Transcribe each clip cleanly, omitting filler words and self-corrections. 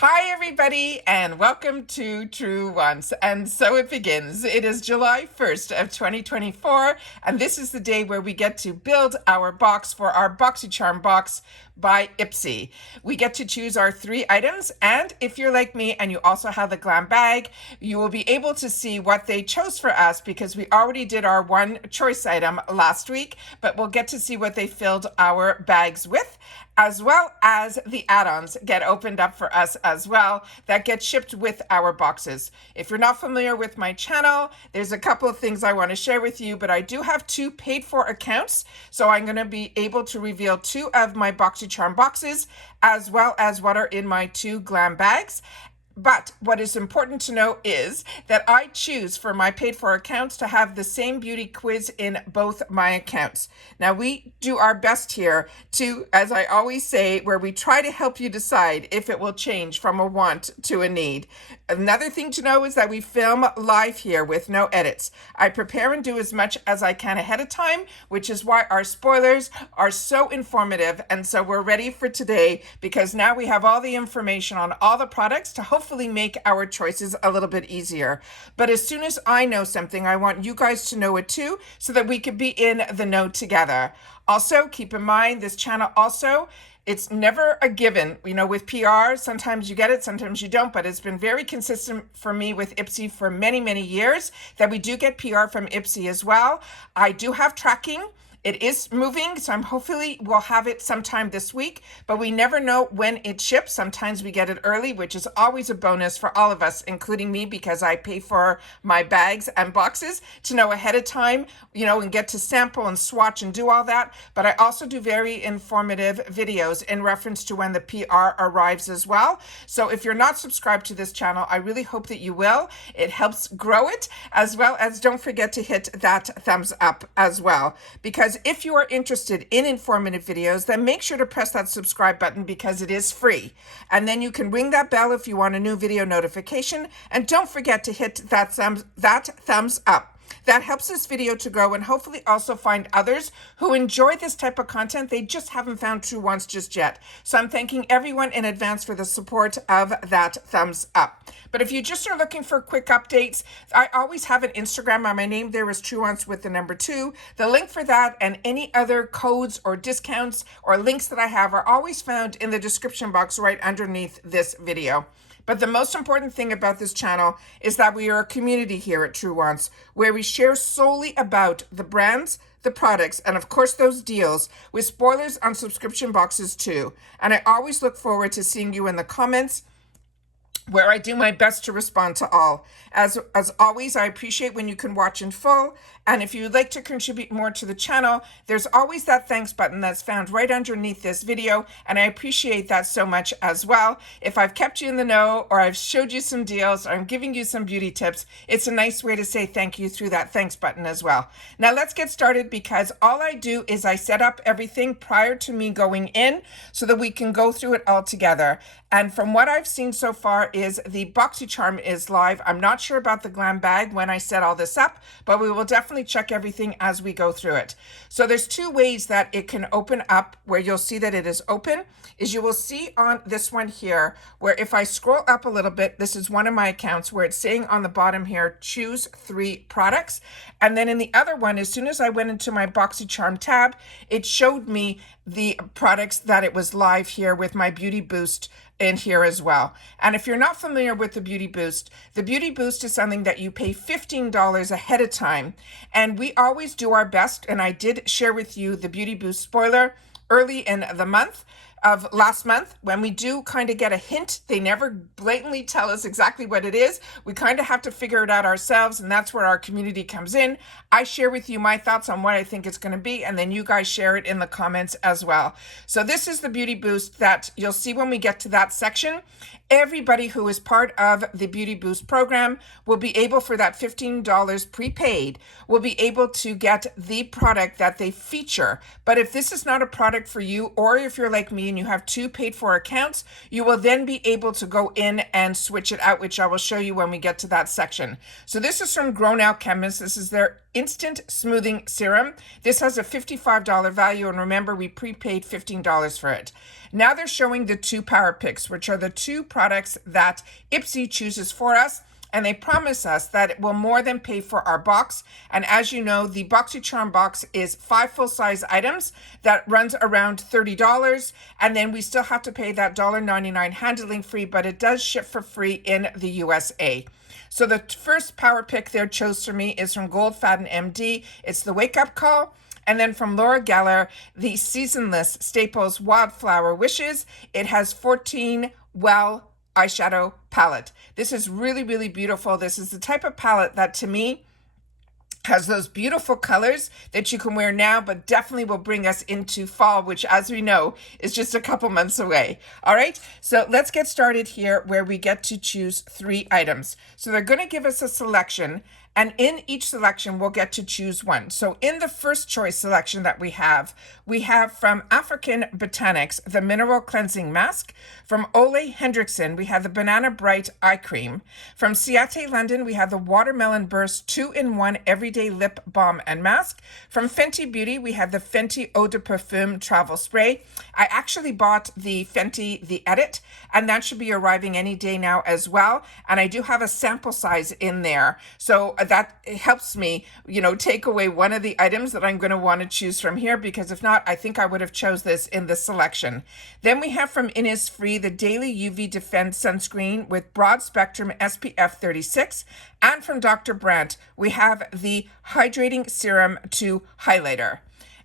Hi, everybody, and welcome to Truewants. And so it begins. It is July 1st of 2024, and this is the day where we get to build our box for our Boxycharm box by Ipsy. We get to choose our 3 items, and if you're like me and you also have the Glam bag, you will be able to see what they chose for us because we already did our one choice item last week, but we'll get to see what they filled our bags with, as well as the add-ons get opened up for us as well that get shipped with our boxes. If you're not familiar with my channel, there's a couple of things I want to share with you, but I do have 2 paid for accounts, so I'm going to be able to reveal 2 of my Boxycharm boxes as well as what are in my 2 Glam bags. But what is important to know is that I choose for my paid for accounts to have the same beauty quiz in both my accounts. Now, we do our best here to, as I always say, where we try to help you decide if it will change from a want to a need. Another thing to know is that we film live here with no edits. I prepare and do as much as I can ahead of time, which is why our spoilers are so informative. And so we're ready for today because now we have all the information on all the products to hopefully make our choices a little bit easier. But as soon as I know something, I want you guys to know it too, so that we could be in the know together. Also, keep in mind, this channel also, it's never a given. You know, with PR, sometimes you get it, sometimes you don't, but it's been very consistent for me with Ipsy for many, many years that we do get PR from Ipsy as well. I do have tracking. It is moving, so I'm hopefully we'll have it sometime this week, but we never know when it ships. Sometimes we get it early, which is always a bonus for all of us, including me, because I pay for my bags and boxes to know ahead of time, you know, and get to sample and swatch and do all that. But I also do very informative videos in reference to when the PR arrives as well. So if you're not subscribed to this channel, I really hope that you will. It helps grow it, as well as don't forget to hit that thumbs up as well, because if you are interested in informative videos, then make sure to press that subscribe button because it is free. And then you can ring that bell if you want a new video notification. And don't forget to hit that thumbs up. That helps this video to grow and hopefully also find others who enjoy this type of content. They just haven't found Truewants just yet. So I'm thanking everyone in advance for the support of that thumbs up. But if you just are looking for quick updates, I always have an Instagram. My name there is Truewants with the number 2. The link for that and any other codes or discounts or links that I have are always found in the description box right underneath this video. But the most important thing about this channel is that we are a community here at Truewants, where we share solely about the brands, the products, and of course those deals, with spoilers on subscription boxes too. And I always look forward to seeing you in the comments, where I do my best to respond to all. As always, I appreciate when you can watch in full. And if you'd like to contribute more to the channel, there's always that thanks button that's found right underneath this video. And I appreciate that so much as well. If I've kept you in the know, or I've showed you some deals, or I'm giving you some beauty tips, it's a nice way to say thank you through that thanks button as well. Now let's get started, because all I do is I set up everything prior to me going in so that we can go through it all together. And from what I've seen so far is the Boxycharm is live. I'm not sure about the Glam bag when I set all this up, but we will definitely check everything as we go through it. So there's 2 ways that it can open up where you'll see that it is open. Is you will see on this one here, where if I scroll up a little bit, this is one of my accounts where it's saying on the bottom here, choose 3 products. And then in the other one, as soon as I went into my Boxycharm tab, it showed me the products that it was live here with my Beauty Boost in here as well. And if you're not familiar with the Beauty Boost is something that you pay $15 ahead of time. And we always do our best. And I did share with you the Beauty Boost spoiler early in the month of last month, when we do kind of get a hint. They never blatantly tell us exactly what it is. We kind of have to figure it out ourselves, and that's where our community comes in. I share with you my thoughts on what I think it's going to be, and then you guys share it in the comments as well. So this is the Beauty Boost that you'll see when we get to that section. Everybody who is part of the Beauty Boost program will be able, for that $15 prepaid, will be able to get the product that they feature. But if this is not a product for you, or if you're like me and you have 2 paid for accounts, you will then be able to go in and switch it out, which I will show you when we get to that section. So this is from Grown Out Chemist. This is their Instant Smoothing Serum. This has a $55 value, and remember, we prepaid $15 for it. Now they're showing the 2 power picks, which are the 2 products that Ipsy chooses for us. And they promise us that it will more than pay for our box. And as you know, the Boxycharm box is 5 full-size items that runs around $30. And then we still have to pay that $1.99 handling fee, but it does ship for free in the USA. So the first power pick there chose for me is from Goldfaden MD. It's the Wake Up Call. And then from Laura Geller, the Seasonless Staples Wildflower Wishes. It has 14 eyeshadow palette. This is really, really beautiful. This is the type of palette that to me has those beautiful colors that you can wear now, but definitely will bring us into fall, which as we know is just a couple months away. All right, so let's get started here where we get to choose 3 items. So they're going to give us a selection, and in each selection we'll get to choose one. So in the first choice selection that we have from African Botanics the Mineral Cleansing Mask. From Ole Hendrickson we have the Banana Bright Eye Cream. From Ciate London we have the Watermelon Burst 2-in-1 Everyday Lip Balm and Mask. From Fenty Beauty we have the Fenty Eau de Parfum Travel Spray. I actually bought the Fenty The Edit, and that should be arriving any day now as well. And I do have a sample size in there. So that helps me, take away one of the items that I'm going to want to choose from here, because if not, I think I would have chose this in the selection. Then we have from Innisfree the Daily UV Defense Sunscreen with broad spectrum SPF 36. And from Dr. Brandt, we have the Hydrating Serum 2 Highlighter.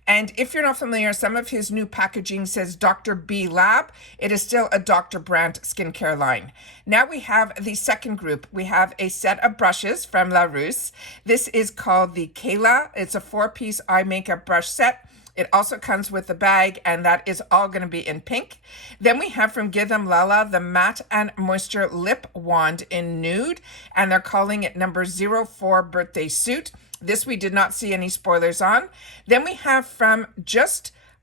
And if you're not familiar, some of his new packaging says Dr. B Lab. It is still a Dr. Brandt skincare line. Now we have the second group. We have a set of brushes from La Rousse. This is called the Kayla. It's a 4-piece eye makeup brush set. It also comes with a bag, and that is all going to be in pink. Then we have from Githam Lala the Matte and Moisture Lip Wand in nude, and they're calling it number 04 Birthday Suit. This we did not see any spoilers on. Then we have from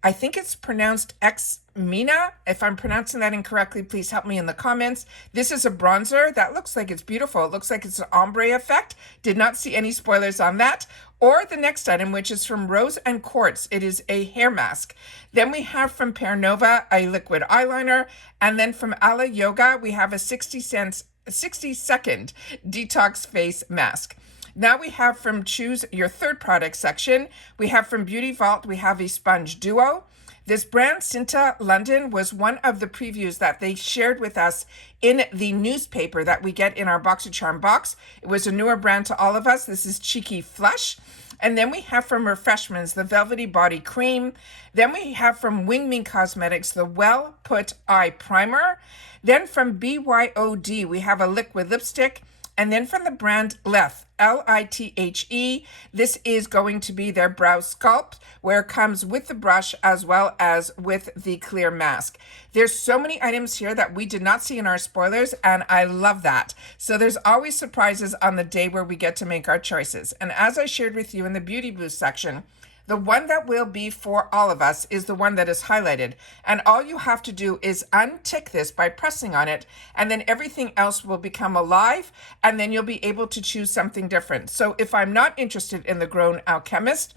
I think it's pronounced Xmina. If I'm pronouncing that incorrectly, please help me in the comments. This is a bronzer that looks like it's beautiful. It looks like it's an ombre effect. Did not see any spoilers on that. Or the next item, which is from Rose and Quartz. It is a hair mask. Then we have from Pear Nova a liquid eyeliner. And then from Ala Yoga, we have a 60-second detox face mask. Now we have from Choose Your Third Product section, we have from Beauty Vault, we have a sponge duo. This brand, Cinta London, was one of the previews that they shared with us in the newspaper that we get in our Boxycharm box. It was a newer brand to all of us. This is Cheeky Flush. And then we have from Refreshments, the Velvety Body Cream. Then we have from Wingme Cosmetics, the Well Put Eye Primer. Then from BYOD, we have a liquid lipstick. And then from the brand Lethe, Lithe, this is going to be their brow sculpt, where it comes with the brush as well as with the clear mask. There's so many items here that we did not see in our spoilers, and I love that. So there's always surprises on the day where we get to make our choices. And as I shared with you in the Beauty Boost section, the one that will be for all of us is the one that is highlighted. And all you have to do is untick this by pressing on it, and then everything else will become alive, and then you'll be able to choose something different. So if I'm not interested in the Grown Alchemist,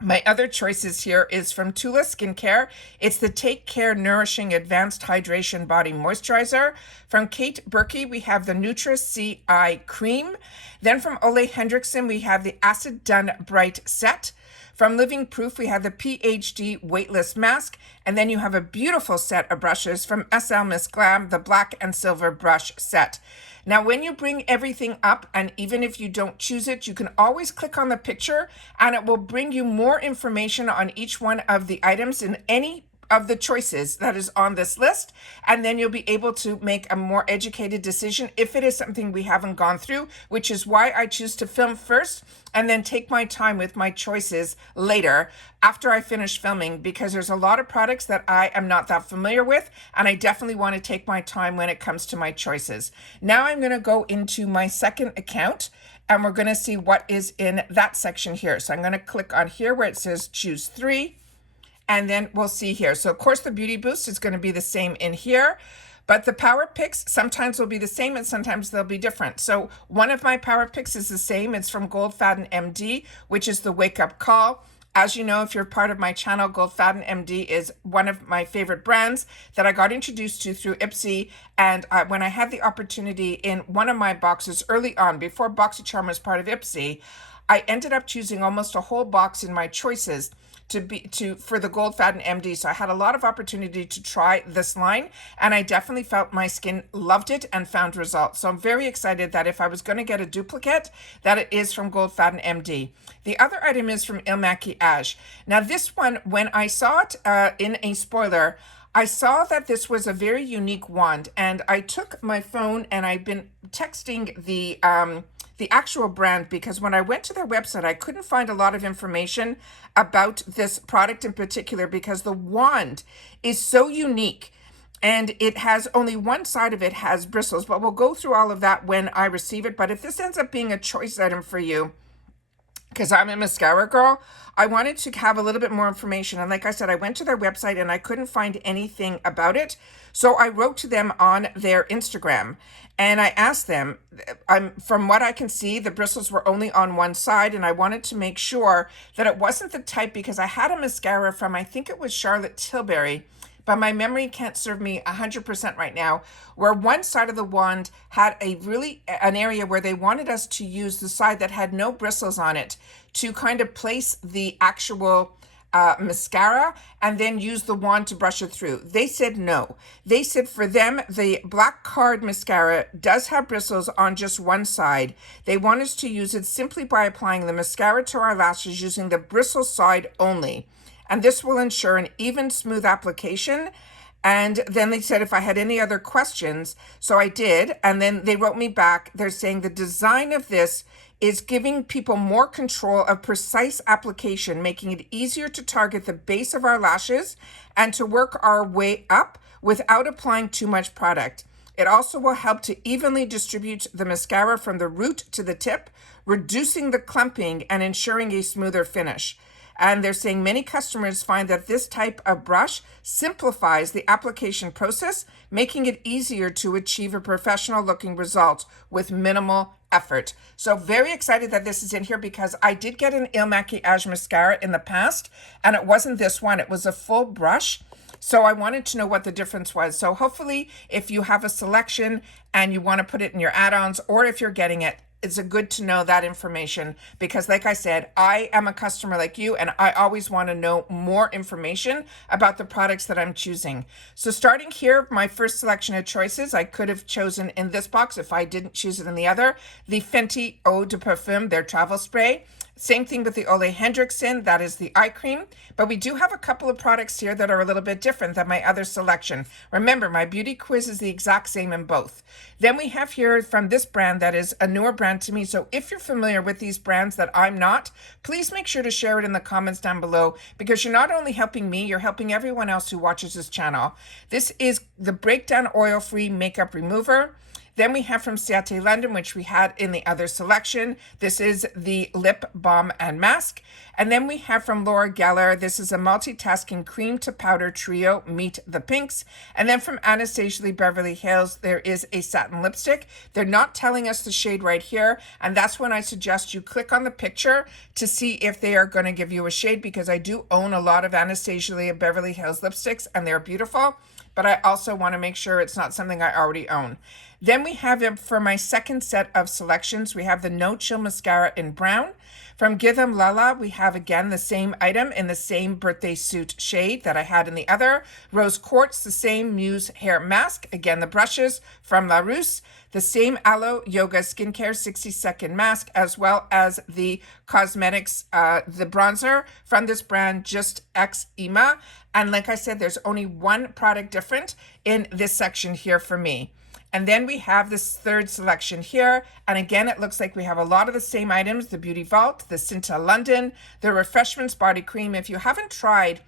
my other choices here is from Tula Skincare. It's the Take Care Nourishing Advanced Hydration Body Moisturizer. From Kate Berkey, we have the Nutra C Eye Cream. Then from Ole Hendrickson, we have the Acid Done Bright Set. From Living Proof, we have the PhD Weightless Mask, and then you have a beautiful set of brushes from SL Miss Glam, the Black and Silver Brush Set. Now, when you bring everything up, and even if you don't choose it, you can always click on the picture, and it will bring you more information on each one of the items in any of the choices that is on this list, and then you'll be able to make a more educated decision if it is something we haven't gone through, which is why I choose to film first and then take my time with my choices later after I finish filming, because there's a lot of products that I am not that familiar with, and I definitely want to take my time when it comes to my choices. Now I'm going to go into my second account, and we're going to see what is in that section here. So I'm going to click on here where it says choose 3. And then we'll see here. So of course the Beauty Boost is going to be the same in here, but the Power Picks sometimes will be the same and sometimes they'll be different. So one of my Power Picks is the same. It's from Goldfaden MD, which is the Wake Up Call. As you know, if you're part of my channel, Goldfaden MD is one of my favorite brands that I got introduced to through Ipsy. And when I had the opportunity in one of my boxes early on, before Boxycharm was part of Ipsy, I ended up choosing almost a whole box in my choices for the Goldfaden MD. So I had a lot of opportunity to try this line, and I definitely felt my skin loved it and found results. So I'm very excited that if I was going to get a duplicate, that it is from Goldfaden MD. The other item is from Il Maquillage. Now this one, when I saw it in a spoiler, I saw that this was a very unique wand, and I took my phone and I've been texting the actual brand, because when I went to their website, I couldn't find a lot of information about this product in particular, because the wand is so unique and it has only one side of it has bristles, but we'll go through all of that when I receive it. But if this ends up being a choice item for you, because I'm a mascara girl, I wanted to have a little bit more information. And like I said, I went to their website and I couldn't find anything about it. So I wrote to them on their Instagram and I asked them, from what I can see, the bristles were only on one side, and I wanted to make sure that it wasn't the type, because I had a mascara from, I think it was Charlotte Tilbury, but my memory can't serve me 100% right now, where one side of the wand had an area where they wanted us to use the side that had no bristles on it to kind of place the actual mascara and then use the wand to brush it through. They said no. They said for them, the Black Card mascara does have bristles on just one side. They want us to use it simply by applying the mascara to our lashes using the bristle side only. And this will ensure an even, smooth application. And then they said if I had any other questions, so I did. And then they wrote me back. They're saying the design of this is giving people more control of precise application, making it easier to target the base of our lashes and to work our way up without applying too much product. It also will help to evenly distribute the mascara from the root to the tip, reducing the clumping and ensuring a smoother finish. And they're saying many customers find that this type of brush simplifies the application process, making it easier to achieve a professional looking result with minimal effort. So very excited that this is in here, because I did get an Il Maquillage mascara in the past and it wasn't this one. It was a full brush. So I wanted to know what the difference was. So hopefully if you have a selection and you want to put it in your add-ons, or if you're getting it, it's good to know that information, because like I said, I am a customer like you and I always want to know more information about the products that I'm choosing. So starting here, my first selection of choices, I could have chosen in this box if I didn't choose it in the other, the Fenty Eau de Parfum, their travel spray. Same thing with the Ole Henriksen, that is the eye cream. But we do have a couple of products here that are a little bit different than my other selection. Remember, my beauty quiz is the exact same in both. Then we have here from this brand that is a newer brand to me. So if you're familiar with these brands that I'm not, please make sure to share it in the comments down below, because you're not only helping me, you're helping everyone else who watches this channel. This is the Breakdown Oil-Free Makeup Remover. Then we have from Ciate London, which we had in the other selection. This is the Lip Balm and Mask. And then we have from Laura Geller, this is a multitasking cream to powder trio, Meet the Pinks. And then from Anastasia Lee Beverly Hills, there is a satin lipstick. They're not telling us the shade right here. And that's when I suggest you click on the picture to see if they are going to give you a shade, because I do own a lot of Anastasia Lee Beverly Hills lipsticks and they're beautiful. But I also want to make sure it's not something I already own. Then we have it for my second set of selections. We have the No Chill Mascara in brown. From Githam Lala, we have again the same item in the same birthday suit shade that I had in the other. Rose Quartz, the same Muse hair mask. Again, the brushes from La Rousse. The same Aloe Yoga Skincare 60-second mask, as well as the cosmetics, the bronzer from this brand, Just X Ema. And like I said, there's only one product different in this section here for me. And then we have this third selection here. And again, it looks like we have a lot of the same items, the Beauty Vault, the Cinta London, the Refreshments Body Cream. If you haven't tried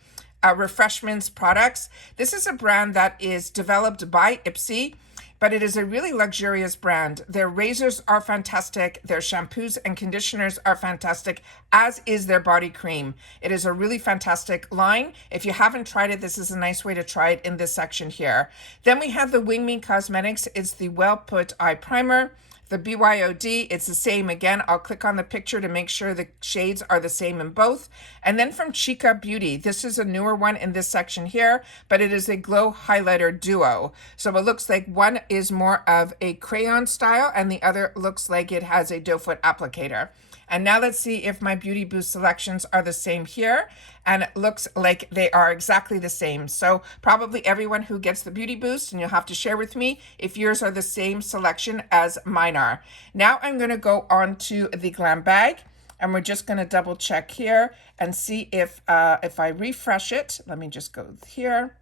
Refreshments products, this is a brand that is developed by Ipsy, but it is a really luxurious brand. Their razors are fantastic. Their shampoos and conditioners are fantastic, as is their body cream. It is a really fantastic line. If you haven't tried it, this is a nice way to try it in this section here. Then we have the Wing Me Cosmetics. It's the Well Put Eye Primer, The BYOD, it's the same again. I'll click on the picture to make sure the shades are the same in both. And then from Chica Beauty, this is a newer one in this section here, but it is a glow highlighter duo. So it looks like one is more of a crayon style and the other looks like it has a doe foot applicator. And now let's see if my Beauty Boost selections are the same here. And it looks like they are exactly the same. So probably everyone who gets the Beauty Boost, and you'll have to share with me if yours are the same selection as mine are. Now I'm going to go on to the Glam bag. And we're just going to double check here and see if I refresh it. Let me just go here.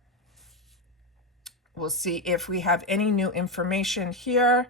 We'll see if we have any new information here.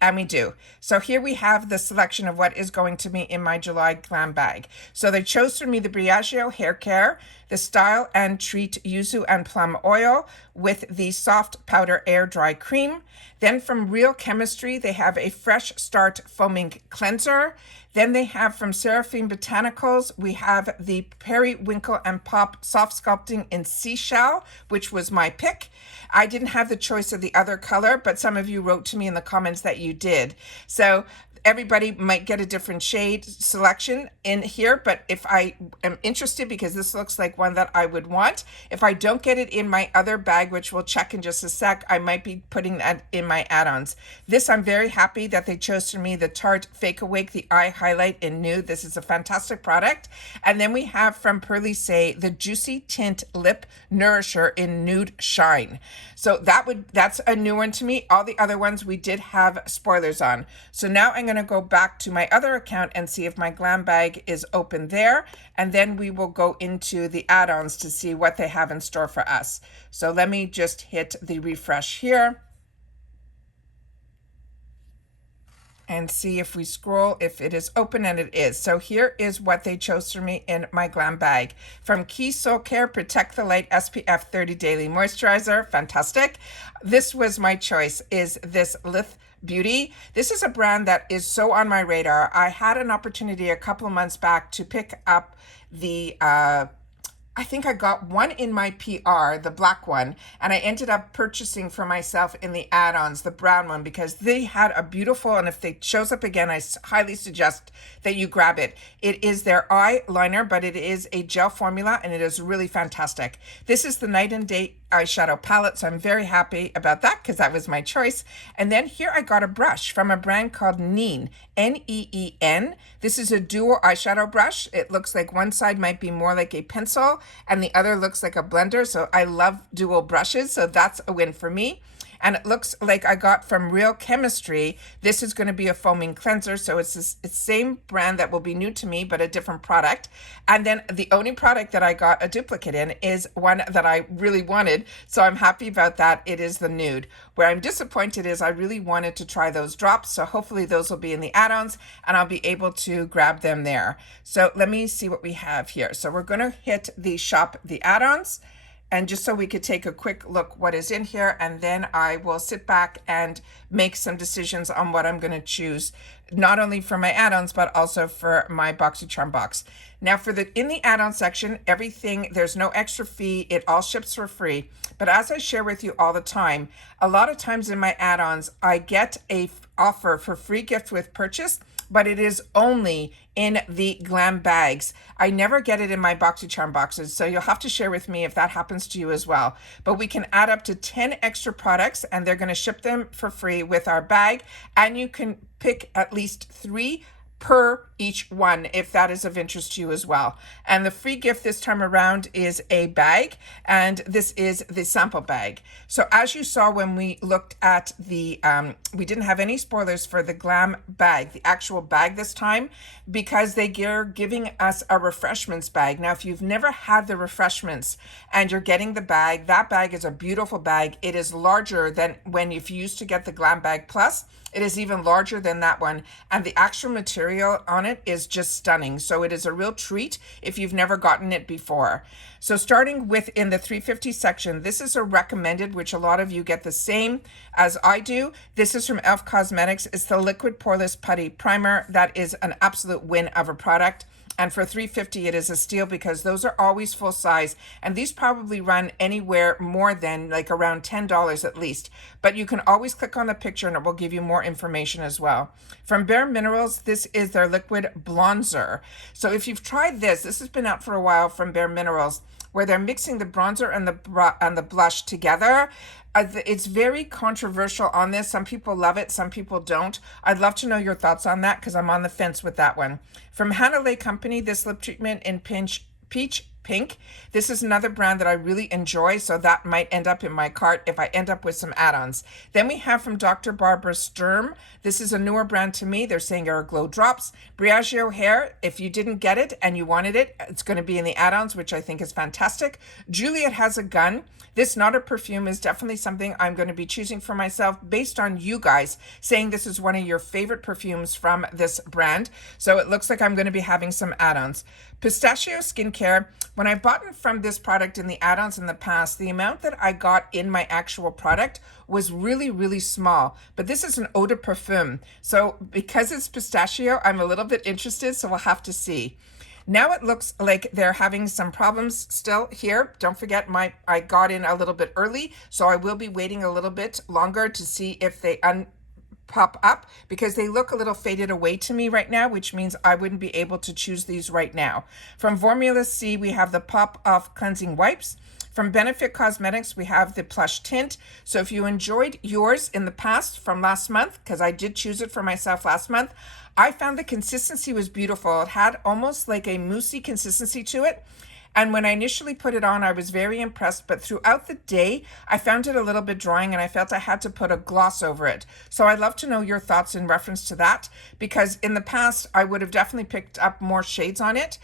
And we do. So here we have the selection of what is going to be in my July Glam bag. So they chose for me the Briogeo Hair Care, the Style and Treat Yuzu and Plum Oil with the Soft Powder Air Dry Cream. Then from Real Chemistry, they have a Fresh Start Foaming Cleanser. Then they have from Seraphine Botanicals, we have the Periwinkle and Pop Soft Sculpting in Seashell, which was my pick. I didn't have the choice of the other color, but some of you wrote to me in the comments that you did. So everybody might get a different shade selection in here, but if I am interested, because this looks like one that I would want, if I don't get it in my other bag, which we'll check in just a sec, I might be putting that in my add-ons. This, I'm very happy that they chose for me the Tarte Fake Awake, the eye highlight in nude. This is a fantastic product. And then we have from Pearly Say the Juicy Tint Lip Nourisher in Nude Shine. So that's a new one to me. All the other ones we did have spoilers on. So now I'm going to go back to my other account and see if my Glam bag is open there. And then we will go into the add-ons to see what they have in store for us. So let me just hit the refresh here. And see if we scroll, if it is open, and it is. So here is what they chose for me in my Glam bag. From Key Soul Care Protect the Light SPF 30 Daily Moisturizer. Fantastic. This was my choice, is this Lith Beauty. This is a brand that is so on my radar. I had an opportunity a couple of months back to pick up the I think I got one in my PR, the black one, and I ended up purchasing for myself in the add-ons, the brown one, because they had a beautiful, and if it shows up again, I highly suggest that you grab it. It is their eyeliner, but it is a gel formula, and it is really fantastic. This is the Night and Day eyeshadow palette, so I'm very happy about that because that was my choice. And then here I got a brush from a brand called Neen, N-E-E-N. This is a dual eyeshadow brush. It looks like one side might be more like a pencil and the other looks like a blender, so I love dual brushes, so that's a win for me. And it looks like I got from Real Chemistry. This is going to be a foaming cleanser, so it's the same brand that will be new to me, but a different product. And then the only product that I got a duplicate in is one that I really wanted, so I'm happy about that. It is the nude. Where I'm disappointed is I really wanted to try those drops, so hopefully those will be in the add-ons, and I'll be able to grab them there. So let me see what we have here. So we're going to hit the shop, the add-ons. And just so we could take a quick look what is in here, and then I will sit back and make some decisions on what I'm going to choose, not only for my add-ons, but also for my Boxycharm box. Now in the add-on section, everything, there's no extra fee. It all ships for free. But as I share with you all the time, a lot of times in my add-ons, I get a offer for free gift with purchase, but it is only in the Glam bags. I never get it in my Boxycharm boxes, so you'll have to share with me if that happens to you as well. But we can add up to 10 extra products, and they're going to ship them for free with our bag, and you can pick at least 3 per each one if that is of interest to you as well. And the free gift this time around is a bag, and this is the sample bag. So as you saw when we looked at the we didn't have any spoilers for the Glam bag, the actual bag this time, because they're giving us a refreshments bag. Now if you've never had the refreshments and you're getting the bag, that bag is a beautiful bag. It is larger than when if you used to get the Glam bag plus. It is even larger than that one, and the actual material on it is just stunning. So it is a real treat if you've never gotten it before. So starting with in the 350 section, this is a recommended, which a lot of you get the same as I do. This is from e.l.f. Cosmetics. It's the Liquid Poreless Putty Primer. That is an absolute win of a product. And for $3.50, it is a steal because those are always full size. And these probably run anywhere more than like around $10 at least. But you can always click on the picture and it will give you more information as well. From Bare Minerals, this is their liquid bronzer. So if you've tried this has been out for a while from Bare Minerals, where they're mixing the bronzer and the blush together. It's very controversial on this. Some people love it, some people don't. I'd love to know your thoughts on that because I'm on the fence with that one. From Hanalei Company, this lip treatment in Peach Pink. This is another brand that I really enjoy, so that might end up in my cart if I end up with some add-ons. Then we have from Dr. Barbara Sturm. This is a newer brand to me. They're saying are glow drops. Briogeo hair, if you didn't get it and you wanted it, it's going to be in the add-ons, which I think is fantastic. Juliet Has a Gun. This Not a Perfume is definitely something I'm going to be choosing for myself based on you guys saying this is one of your favorite perfumes from this brand. So it looks like I'm going to be having some add-ons. Pistachio Skincare. When I bought from this product in the add-ons in the past, the amount that I got in my actual product was really, really small. But this is an eau de parfum. So because it's pistachio, I'm a little bit interested, so we'll have to see. Now it looks like they're having some problems still here. Don't forget, I got in a little bit early, so I will be waiting a little bit longer to see if they pop up because they look a little faded away to me right now, which means I wouldn't be able to choose these right now. From Formula C, we have the Pop Off Cleansing Wipes. From Benefit Cosmetics, we have the Plush Tint. So if you enjoyed yours in the past from last month, because I did choose it for myself last month, I found the consistency was beautiful. It had almost like a moussey consistency to it. And when I initially put it on, I was very impressed, but throughout the day, I found it a little bit drying and I felt I had to put a gloss over it. So I'd love to know your thoughts in reference to that, because in the past, I would have definitely picked up more shades on it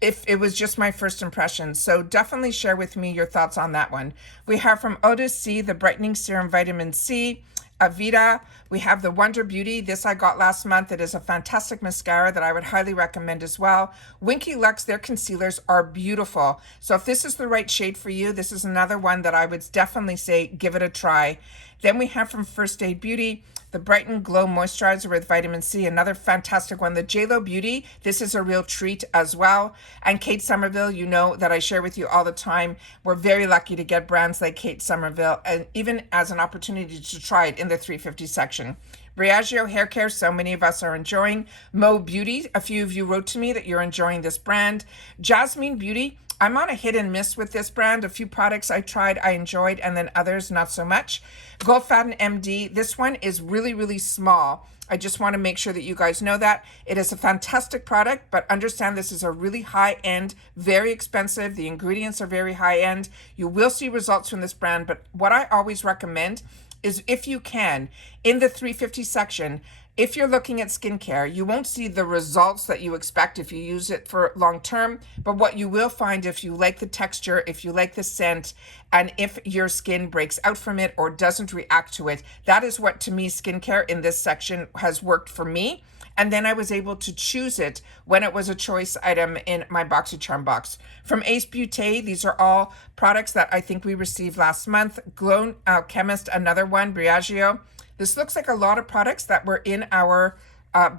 if it was just my first impression. So definitely share with me your thoughts on that one. We have from Eau-de-C, the Brightening Serum Vitamin C. Avita, we have the Wonder Beauty. This I got last month. It is a fantastic mascara that I would highly recommend as well. Winky Lux, their concealers are beautiful. So if this is the right shade for you, this is another one that I would definitely say give it a try. Then we have from First Aid Beauty, the Brighten Glow Moisturizer with Vitamin C, another fantastic one. The JLo Beauty, this is a real treat as well. And Kate Somerville, you know that I share with you all the time. We're very lucky to get brands like Kate Somerville, and even as an opportunity to try it in the $3.50 section. Briogeo Hair Care, so many of us are enjoying. Mo Beauty, a few of you wrote to me that you're enjoying this brand. Jasmine Beauty, I'm on a hit and miss with this brand. A few products I tried, I enjoyed, and then others not so much. Goldfaden MD, this one is really, really small. I just want to make sure that you guys know that. It is a fantastic product, but understand this is a really high-end, very expensive. The ingredients are very high-end. You will see results from this brand, but what I always recommend is if you can, in the $3.50 section, if you're looking at skincare, you won't see the results that you expect if you use it for long term, but what you will find if you like the texture, if you like the scent, and if your skin breaks out from it or doesn't react to it, that is what, to me, skincare in this section has worked for me. And then I was able to choose it when it was a choice item in my Boxycharm box. From Ace Beauté, these are all products that I think we received last month. Glow Alchemist, another one, Briogeo. This looks like a lot of products that were in our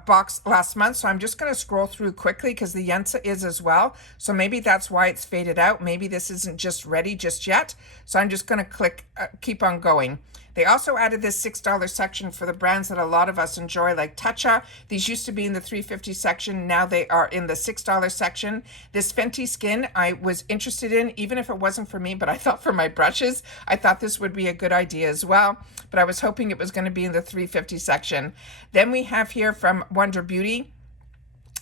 box last month. So I'm just going to scroll through quickly because the Yensa is as well. So maybe that's why it's faded out. Maybe this isn't just ready just yet. So I'm just going to click, keep on going. They also added this $6 section for the brands that a lot of us enjoy, like Tatcha. These used to be in the $3.50 section. Now they are in the $6 section. This Fenty Skin I was interested in, even if it wasn't for me, but I thought for my brushes, I thought this would be a good idea as well. But I was hoping it was going to be in the $3.50 section. Then we have here from Wonder Beauty.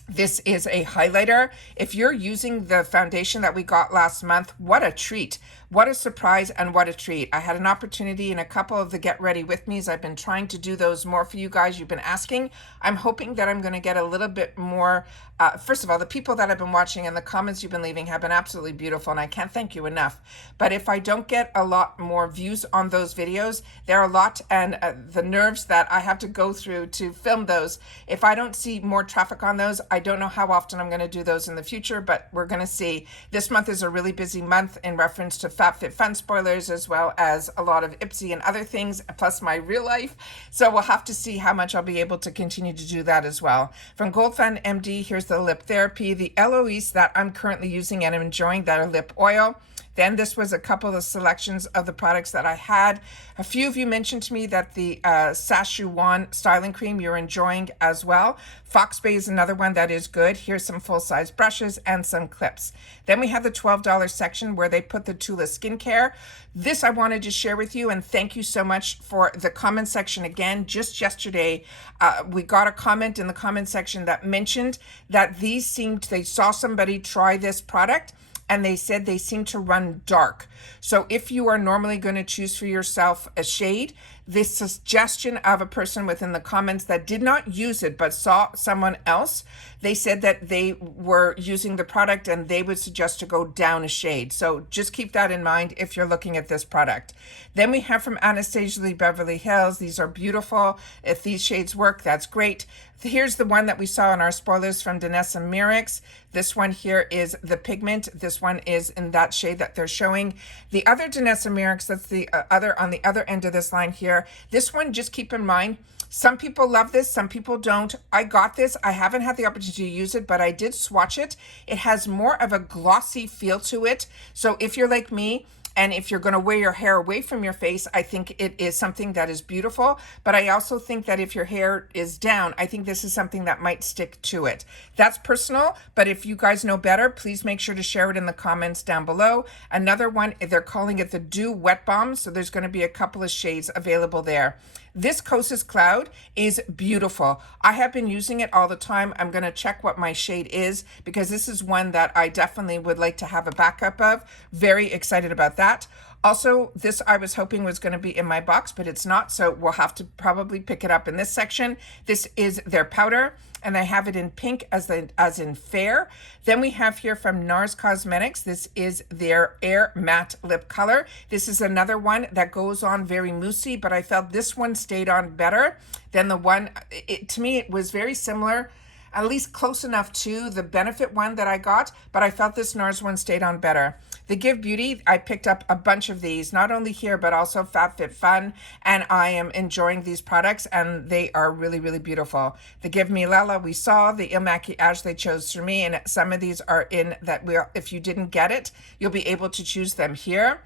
This is a highlighter. If you're using the foundation that we got last month, what a treat. What a surprise and what a treat. I had an opportunity in a couple of the Get Ready With Me's. I've been trying to do those more for you guys. You've been asking. I'm hoping that I'm going to get a little bit more. First of all, the people that have been watching and the comments you've been leaving have been absolutely beautiful, and I can't thank you enough. But if I don't get a lot more views on those videos, there are a lot, and the nerves that I have to go through to film those. If I don't see more traffic on those, I don't know how often I'm going to do those in the future, but we're going to see. This month is a really busy month in reference to FabFitFun spoilers, as well as a lot of Ipsy and other things, plus my real life. So we'll have to see how much I'll be able to continue to do that as well. From Goldfan MD, here's the lip therapy, the LOEs that I'm currently using and enjoying that are lip oil. Then this was a couple of selections of the products that I had. A few of you mentioned to me that the Truewants styling cream you're enjoying as well. Fox Bay is another one that is good. Here's some full-size brushes and some clips. Then we have the $12 section where they put the Tula skincare. This I wanted to share with you, and thank you so much for the comment section again. Just yesterday, we got a comment in the comment section that mentioned that they saw somebody try this product, and they said they seem to run dark. So if you are normally going to choose for yourself a shade, this suggestion of a person within the comments that did not use it but saw someone else, they said that they were using the product and they would suggest to go down a shade. So just keep that in mind if you're looking at this product. Then we have from Anastasia Lee Beverly Hills. These are beautiful. If these shades work, that's great. Here's the one that we saw in our spoilers from Danessa Myricks. This one here is the pigment. This one is in that shade that they're showing. The other Danessa Myricks, that's the other on the other end of this line here. This one, just keep in mind, some people love this, some people don't. I got this. I haven't had the opportunity to use it, but I did swatch it. It has more of a glossy feel to it. So if you're like me, and if you're going to wear your hair away from your face, I think it is something that is beautiful. But I also think that if your hair is down, I think this is something that might stick to it. That's personal, but if you guys know better, please make sure to share it in the comments down below. Another one, they're calling it the Dew Wet Balm, so there's going to be a couple of shades available there. This Kosas Cloud is beautiful. I have been using it all the time. I'm going to check what my shade is because this is one that I definitely would like to have a backup of. Very excited about that. Also, this I was hoping was going to be in my box, but it's not, so we'll have to probably pick it up in this section. This is their powder, and I have it in pink as in fair. Then we have here from NARS Cosmetics. This is their Air Matte Lip Color. This is another one that goes on very moussey, but I felt this one stayed on better than the one, to me, it was very similar, at least close enough to the Benefit one that I got, but I felt this NARS one stayed on better. The Give Beauty, I picked up a bunch of these, not only here, but also FabFitFun, and I am enjoying these products, and they are really, really beautiful. The Give Me Lala, we saw. The Il Maquillage they chose for me, and some of these are in that, if you didn't get it, you'll be able to choose them here.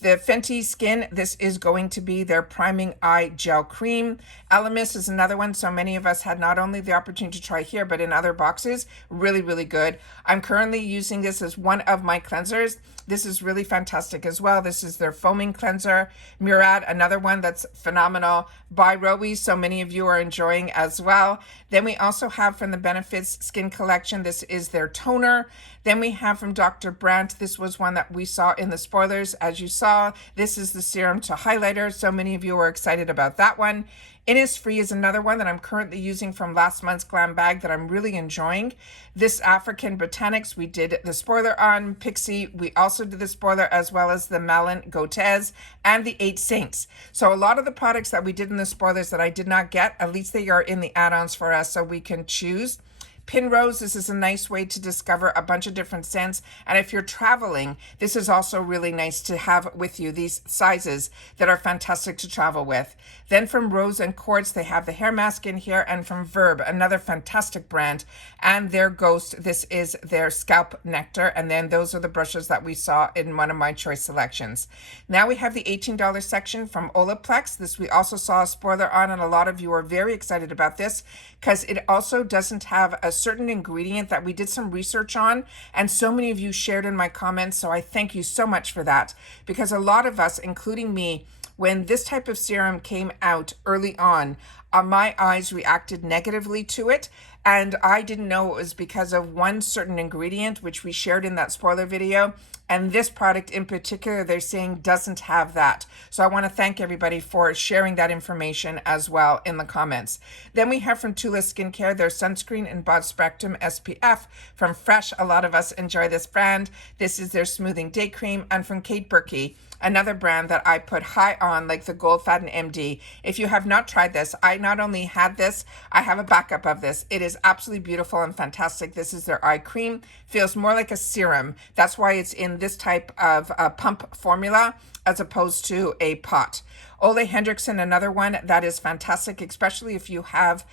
The Fenty Skin, this is going to be their Priming Eye Gel Cream. Elemis is another one, so many of us had not only the opportunity to try here, but in other boxes. Really, really good. I'm currently using this as one of my cleansers. This is really fantastic as well. This is their foaming cleanser. Murad, another one that's phenomenal. By Rowie, so many of you are enjoying as well. Then we also have from the Benefits Skin Collection, this is their toner. Then we have from Dr. Brandt, this was one that we saw in the spoilers. As you saw, this is the serum to highlighter. So many of you are excited about that one. Innisfree is another one that I'm currently using from last month's Glam bag that I'm really enjoying. This African Botanics, we did the spoiler on. Pixie, we also did the spoiler, as well as the Malin Gotez and the 8 Saints. So a lot of the products that we did in the spoilers that I did not get, at least they are in the add-ons for us so we can choose. Pinrose, this is a nice way to discover a bunch of different scents. And if you're traveling, this is also really nice to have with you, these sizes that are fantastic to travel with. Then from Rose and Quartz, they have the hair mask in here, and from Verb, another fantastic brand, and their Ghost, this is their Scalp Nectar, and then those are the brushes that we saw in one of my choice selections. Now we have the $18 section from Olaplex. This we also saw a spoiler on, and a lot of you are very excited about this because it also doesn't have a certain ingredient that we did some research on, and so many of you shared in my comments, so I thank you so much for that, because a lot of us, including me, when this type of serum came out early on, my eyes reacted negatively to it, and I didn't know it was because of one certain ingredient, which we shared in that spoiler video, and this product in particular, they're saying doesn't have that. So I want to thank everybody for sharing that information as well in the comments. Then we have from Tula Skincare, their sunscreen in broad spectrum SPF. From Fresh, a lot of us enjoy this brand. This is their smoothing day cream. And from Kate Berkey, another brand that I put high on, like the Goldfaden MD. If you have not tried this, I not only had this, I have a backup of this. It is absolutely beautiful and fantastic. This is their eye cream. Feels more like a serum. That's why it's in this type of pump formula as opposed to a pot. Ole Hendrickson, another one that is fantastic, especially if you have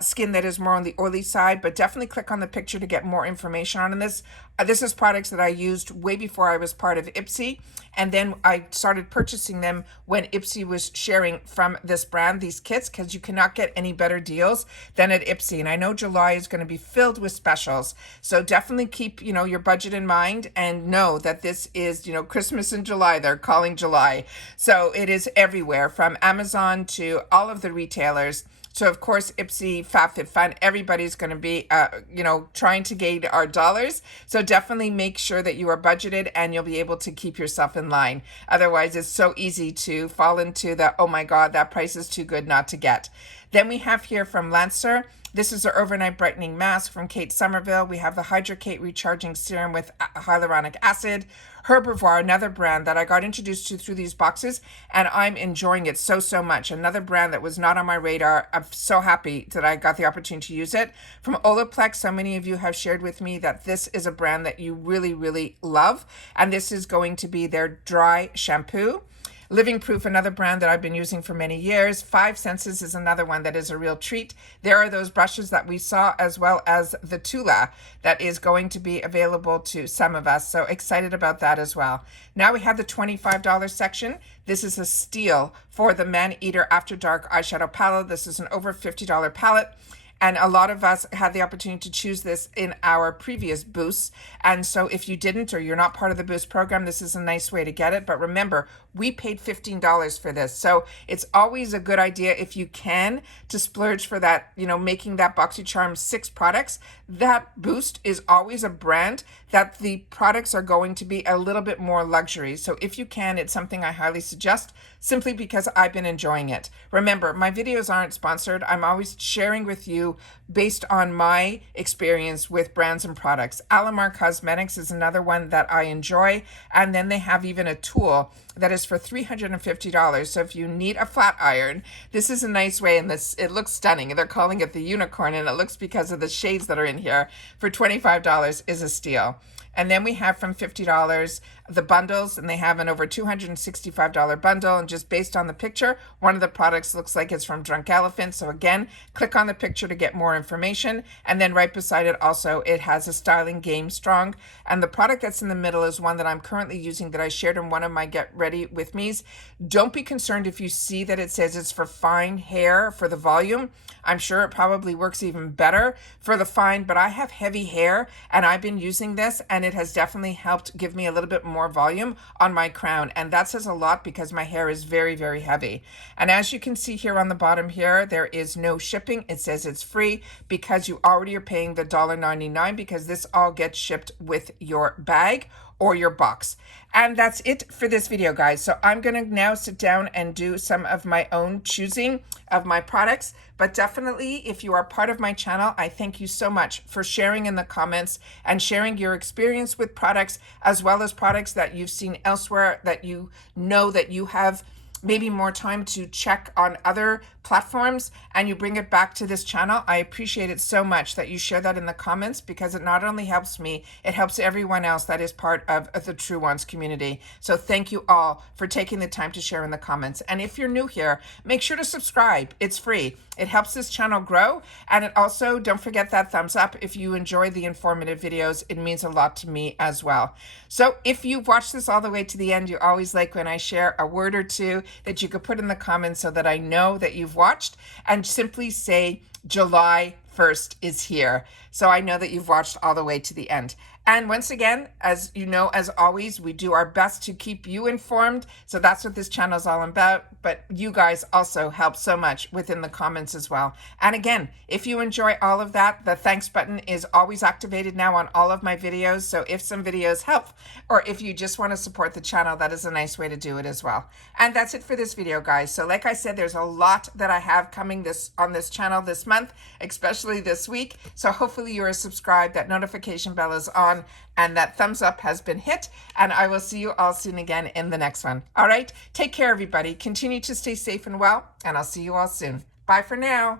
skin that is more on the oily side, but definitely click on the picture to get more information on this. This is products that I used way before I was part of Ipsy, and then I started purchasing them when Ipsy was sharing from this brand, these kits, because you cannot get any better deals than at Ipsy. And I know July is going to be filled with specials. So definitely keep, your budget in mind and know that this is, Christmas in July. They're calling July. So it is everywhere from Amazon to all of the retailers. So of course, Ipsy, FabFitFun, everybody's going to be, trying to gain our dollars. So definitely make sure that you are budgeted and you'll be able to keep yourself in line. Otherwise, it's so easy to fall into the, oh my God, that price is too good not to get. Then we have here from Lancer. This is our overnight brightening mask from Kate Somerville. We have the Hydrocate recharging serum with hyaluronic acid. Herbivore, another brand that I got introduced to through these boxes, and I'm enjoying it so much. Another brand that was not on my radar. I'm so happy that I got the opportunity to use it. From Olaplex, so many of you have shared with me that this is a brand that you really love, and this is going to be their dry shampoo. Living Proof, another brand that I've been using for many years. 5 Senses is another one that is a real treat. There are those brushes that we saw, as well as the Tula that is going to be available to some of us. So excited about that as well. Now we have the $25 section. This is a steal for the Man Eater After Dark eyeshadow palette. This is an over $50 palette. And a lot of us had the opportunity to choose this in our previous boosts. And so if you didn't, or you're not part of the boost program, this is a nice way to get it. But remember, we paid $15 for this. So it's always a good idea, if you can, to splurge for that, making that Boxycharm 6 products. That boost is always a brand that the products are going to be a little bit more luxury. So if you can, it's something I highly suggest, simply because I've been enjoying it. Remember, my videos aren't sponsored. I'm always sharing with you based on my experience with brands and products. Alamar Cosmetics is another one that I enjoy. And then they have even a tool that is for $350. So if you need a flat iron, this is a nice way, and it looks stunning. They're calling it the unicorn, and it looks because of the shades that are in here. For $25 is a steal. And then we have from $50 the bundles, and they have an over $265 bundle. And just based on the picture, one of the products looks like it's from Drunk Elephant. So again, click on the picture to get more information. And then right beside it also, it has a styling game strong. And the product that's in the middle is one that I'm currently using that I shared in one of my Get Ready With Me's. Don't be concerned if you see that it says it's for fine hair for the volume. I'm sure it probably works even better for the fine, but I have heavy hair and I've been using this, and it has definitely helped give me a little bit more volume on my crown. And that says a lot because my hair is very heavy. And as you can see here on the bottom here, there is no shipping. It says it's free because you already are paying the $1.99, because this all gets shipped with your bag or your box. And that's it for this video, guys. So I'm gonna now sit down and do some of my own choosing of my products. But definitely, if you are part of my channel, I thank you so much for sharing in the comments and sharing your experience with products, as well as products that you've seen elsewhere that you know that you have maybe more time to check on other platforms, and you bring it back to this channel. I appreciate it so much that you share that in the comments, because it not only helps me, it helps everyone else that is part of the Truewants community. So thank you all for taking the time to share in the comments. And if you're new here, make sure to subscribe. It's free. It helps this channel grow. And it also, don't forget that thumbs up if you enjoy the informative videos. It means a lot to me as well. So if you've watched this all the way to the end, you always like when I share a word or two that you could put in the comments so that I know that you've watched, and simply say July 1st is here. So I know that you've watched all the way to the end. And once again, as you know, as always, we do our best to keep you informed. So that's what this channel is all about. But you guys also help so much within the comments as well. And again, if you enjoy all of that, the thanks button is always activated now on all of my videos. So if some videos help, or if you just want to support the channel, that is a nice way to do it as well. And that's it for this video, guys. So like I said, there's a lot that I have coming on this channel this month, especially this week. So hopefully you are subscribed, that notification bell is on, and that thumbs up has been hit, and I will see you all soon again in the next one. All right, take care, everybody. Continue to stay safe and well, and I'll see you all soon. Bye for now.